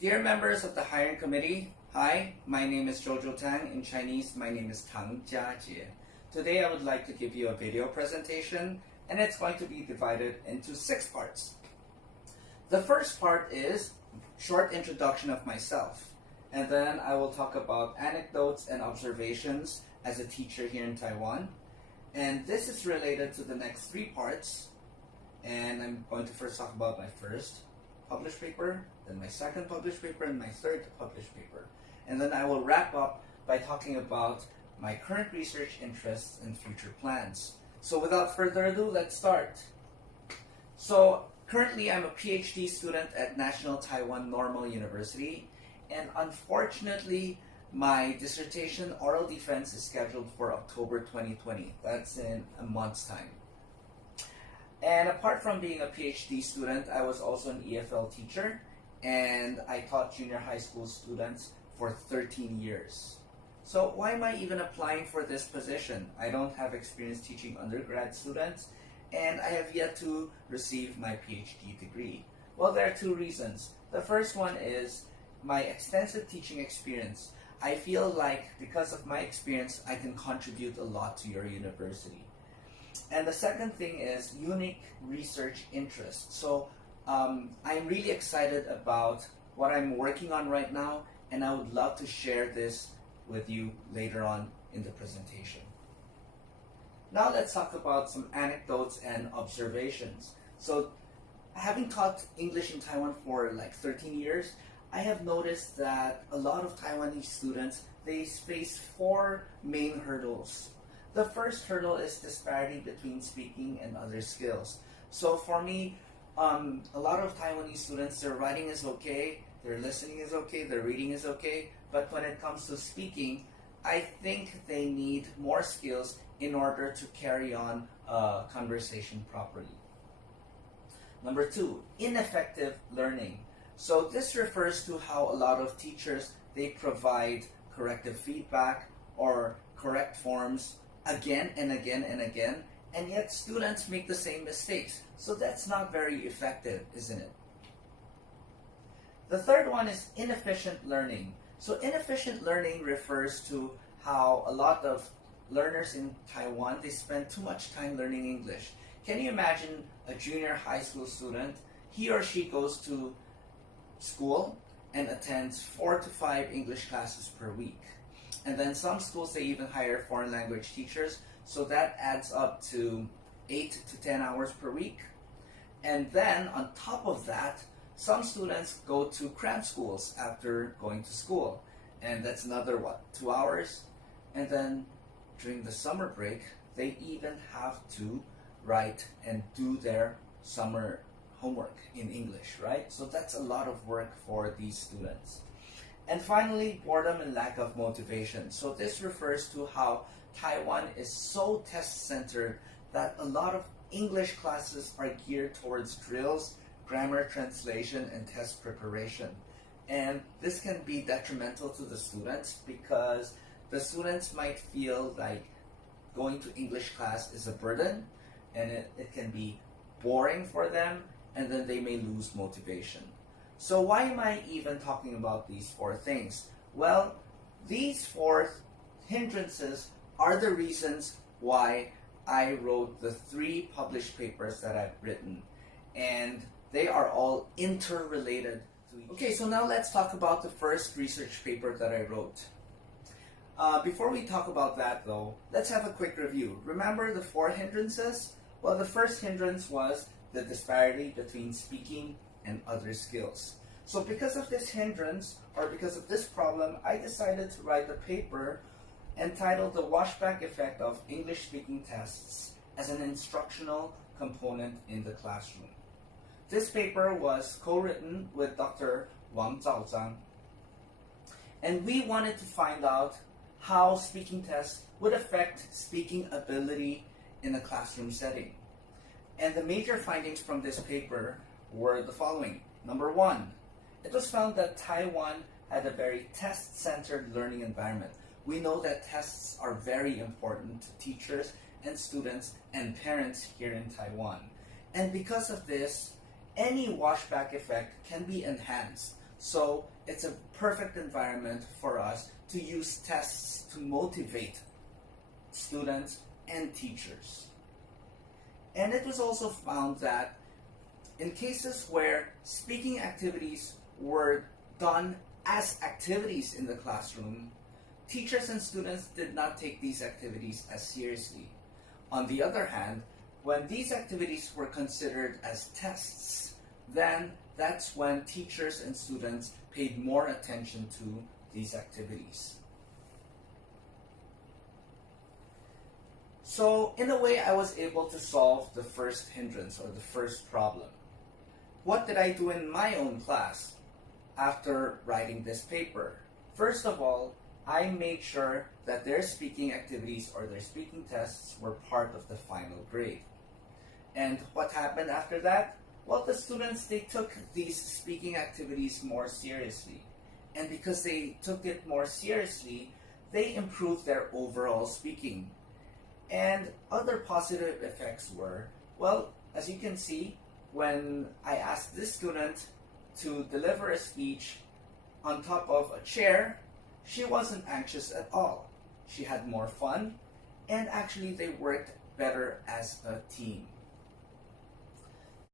Dear members of the hiring committee, hi, my name is Jojo Tang. In Chinese, my name is Tang Jiajie. Today I would like to give you a video presentation, and it's going to be divided into 6 parts. The first part is short introduction of myself, and then I will talk about anecdotes and observations as a teacher here in Taiwan. And this is related to the next 3 parts, and I'm going to first talk about my first published paper, then my second published paper, and my third published paper. And then I will wrap up by talking about my current research interests and future plans. So without further ado, let's start. So currently I'm a PhD student at National Taiwan Normal University, and unfortunately my dissertation oral defense is scheduled for October 2020. That's in a month's time. And apart from being a PhD student, I was also an EFL teacher, and I taught junior high school students for 13 years. So why am I even applying for this position? I don't have experience teaching undergrad students, and I have yet to receive my PhD degree. Well, there are 2 reasons. The first one is my extensive teaching experience. I feel like because of my experience, I can contribute a lot to your university. And the second thing is unique research interest. So I'm really excited about what I'm working on right now, and I would love to share this with you later on in the presentation. Now let's talk about some anecdotes and observations. So having taught English in Taiwan for like 13 years, I have noticed that a lot of Taiwanese students, they face 4 main hurdles. The first hurdle is disparity between speaking and other skills. So for me, a lot of Taiwanese students, their writing is okay, their listening is okay, their reading is okay, but when it comes to speaking, I think they need more skills in order to carry on a conversation properly. Number 2, ineffective learning. So this refers to how a lot of teachers, they provide corrective feedback or correct forms again and again and again, and yet students make the same mistakes. So that's not very effective, isn't it? The third one is inefficient learning. So inefficient learning refers to how a lot of learners in Taiwan, they spend too much time learning English. Can you imagine a junior high school student? He or she goes to school and attends 4 to 5 English classes per week. And then some schools, they even hire foreign language teachers, so that adds up to 8 to 10 hours per week. And then on top of that, some students go to cram schools after going to school, and that's another 2 hours. And then during the summer break, they even have to write and do their summer homework in English, right? So that's a lot of work for these students. And finally, boredom and lack of motivation. So this refers to how Taiwan is so test-centered that a lot of English classes are geared towards drills, grammar translation, and test preparation. And this can be detrimental to the students because the students might feel like going to English class is a burden, and it can be boring for them, and then they may lose motivation. So why am I even talking about these 4 things? Well, these 4 hindrances are the reasons why I wrote the 3 published papers that I've written, and they are all interrelated to each other. Okay, so now let's talk about the first research paper that I wrote. Before we talk about that though, let's have a quick review. Remember the 4 hindrances? Well, the first hindrance was the disparity between speaking and other skills. So because of this hindrance, or because of this problem, I decided to write a paper entitled The Washback Effect of English Speaking Tests as an Instructional Component in the Classroom. This paper was co-written with Dr. Wang Zhaozhang, and we wanted to find out how speaking tests would affect speaking ability in a classroom setting. And the major findings from this paper were the following. Number 1, it was found that Taiwan had a very test-centered learning environment. We know that tests are very important to teachers and students and parents here in Taiwan. And because of this, any washback effect can be enhanced. So it's a perfect environment for us to use tests to motivate students and teachers. And it was also found that in cases where speaking activities were done as activities in the classroom, teachers and students did not take these activities as seriously. On the other hand, when these activities were considered as tests, then that's when teachers and students paid more attention to these activities. So in a way, I was able to solve the first hindrance or the first problem. What did I do in my own class after writing this paper? First of all, I made sure that their speaking activities or their speaking tests were part of the final grade. And what happened after that? Well, the students, they took these speaking activities more seriously. And because they took it more seriously, they improved their overall speaking. And other positive effects were, well, as you can see, when I asked this student to deliver a speech on top of a chair, she wasn't anxious at all. She had more fun, and actually they worked better as a team.